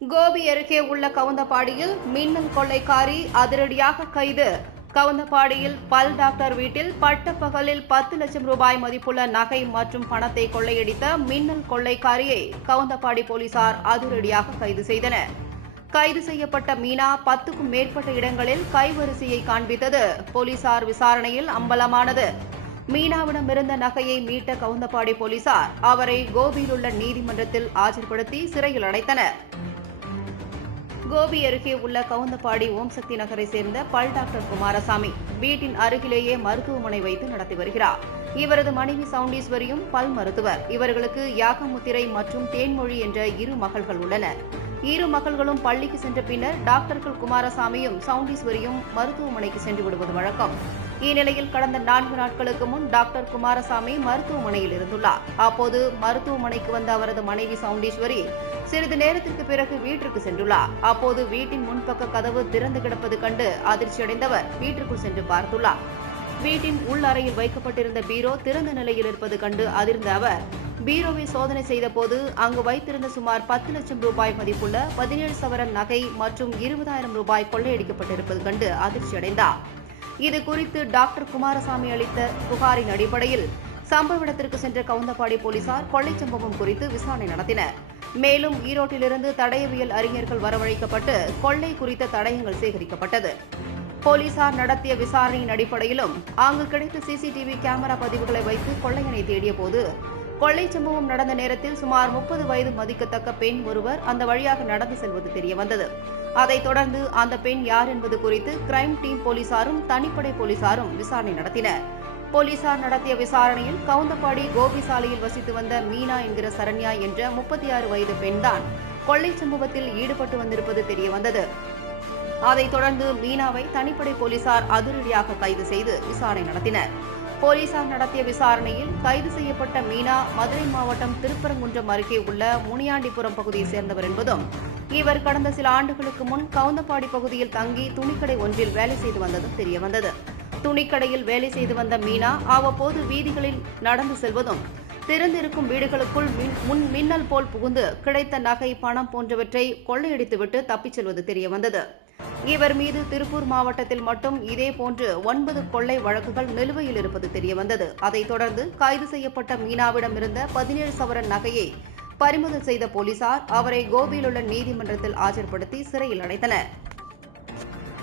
கோபி அருகே உள்ள கவுந்தபாடியில் மின்னல் கொள்ளைக்காரி அதிரடியாக கைது. கவுந்தபாடியில் பல் டாக்டர் வீட்டில் பட்டப்பகலில் 10 லட்சம் ரூபாய் மதிப்புள்ள நகை மற்றும் பணத்தை கொள்ளையடித்த மின்னல் கொள்ளைக்காரியை கவுந்தபாடி போலீசார் அதிரடியாக கைது செய்தனர். கைது செய்யப்பட்ட மீனா 10க்கும் மேற்பட்ட இடங்களில் கைவரிசையை காண்பித்தது போலீசார் விசாரணையில் அம்பலமானது. மீனாவிடமிருந்த நகையை மீட்ட கவுந்தபாடி போலீசார் அவரை கோபியில் உள்ள நீதிமன்றத்தில் ஆஜர்படுத்தி சிறையில் அடைத்தனர். கோபி அருகே உள்ள கவுந்தபாடி ஓம் சக்தி நகரை சேர்ந்த பல் டாக்டர் குமாரசாமி வீட்டின் அருகிலேயே மருத்துவமனை வைத்து நடத்தி வருகிறார். இவரது மனைவி சவுண்டீஸ்வரியும் பல் மருத்துவர். இவர்களுக்கு யாகமுத்திரை மற்றும் தேன்மொழி என்ற 2 மகள்கள் உள்ளனர். 2 மகள்களும் பள்ளிக்கு சென்ற பின்னர் டாக்டர்கள் குமாரசாமியும் சவுண்டீஸ்வரியும் மருத்துவமனைக்கு சென்று விடுவது வழக்கம். இந்நிலையில் கடந்த 4 நாட்களுக்கு முன் டாக்டர் குமாரசாமி மருத்துவமனையில் இருந்துள்ளார். அப்போது மருத்துவமனைக்கு வந்த அவரது மனைவி சவுண்டீஸ்வரி சிறிது நேரத்திற்கு பிறகு வீட்டிற்கு சென்றுள்ளார். அப்போது வீட்டின் முன்பக்க கதவு திறந்து கிடப்பது கண்டு அதிர்ச்சியடைந்தவர் வீட்டிற்குள் சென்று பார்த்துள்ளார். வீட்டின் உள் அறையில் வைக்கப்பட்டிருந்த பீரோ திறந்த நிலையில் இருப்பது கண்டு அதிர்ந்த அவர் பீரோவை சோதனை செய்தபோது அங்கு வைத்திருந்த சுமார் 10 லட்சம் ரூபாய் மதிப்புள்ள 17 சவரன் நகை மற்றும் 20,000 ரூபாய் கொள்ளையடிக்கப்பட்டிருப்பது கண்டு அதிர்ச்சியடைந்தார். இது குறித்து டாக்டர் குமாரசாமி அளித்த புகாரின் அடிப்படையில் சம்பவ இடத்திற்கு சென்ற கவுந்தபாடி போலீசார் கொள்ளை சம்பவம் குறித்து விசாரணை நடத்தினர். மேலும் ஈரோட்டிலிருந்து தடயவியல் அறிஞர்கள் வரவழைக்கப்பட்டு கொள்ளை குறித்த தடயங்கள் சேகரிக்கப்பட்டது. போலீசார் நடத்திய விசாரணையின் அடிப்படையிலும் அங்கு கிடைத்த சிசிடிவி கேமரா பதிவுகளை வைத்து கொள்ளையனை தேடிய போது கொள்ளை சம்பவம் நடந்த நேரத்தில் சுமார் 30 வயது மதிக்கத்தக்க பெண் ஒருவர் அந்த வழியாக நடந்து செல்வது தெரியவந்தது. அதைத் தொடர்ந்து அந்த பெண் யார் என்பது குறித்து கிரைம் டீம் போலீசாரும் தனிப்படை போலீசாரும் விசாரணை நடத்தினர். போலீசார் நடத்திய விசாரணையில் கவுந்தபாடி கோபி சாலையில் வசித்து வந்த மீனா என்கிற சரண்யா என்ற 36 வயது பெண்தான் கொள்ளை சம்பவத்தில் ஈடுபட்டு வந்திருப்பது தெரியவந்தது. அதைத் தொடர்ந்து மீனாவை தனிப்படை போலீசார் அதிரடியாக கைது செய்து விசாரணை நடத்தினர். போலீசார் நடத்திய விசாரணையில் கைது செய்யப்பட்ட மீனா மதுரை மாவட்டம் திருப்பரங்குன்றம் அருகே உள்ள முனியாண்டிபுரம் பகுதியைச் சேர்ந்தவர் என்பதும் இவர் கடந்த சில ஆண்டுகளுக்கு முன் கவுந்தபாடி பகுதியில் தங்கி துணிக்கடை ஒன்றில் வேலை செய்து வந்ததும் தெரியவந்தது. துணிக்கடையில் வேலை செய்து வந்த மீனா அவ்வப்போது வீதிகளில் நடந்து செல்வதும் திறந்திருக்கும் வீடுகளுக்குள் மின்னல் போல் புகுந்து கிடைத்த நகை பணம் போன்றவற்றை கொள்ளையடித்துவிட்டு தப்பிச் செல்வது தெரியவந்தது. இவர் மீது திருப்பூர் மாவட்டத்தில் மட்டும் இதேபோன்று 9 கொள்ளை வழக்குகள் நிலுவையில் இருப்பது தெரியவந்தது. அதைத் தொடர்ந்து கைது செய்யப்பட்ட மீனாவிடமிருந்த 17 சவரன் நகையை பறிமுதல் செய்த போலீசார் அவரை கோபியில் உள்ள நீதிமன்றத்தில் ஆஜர்படுத்தி சிறையில் அடைத்தனர்.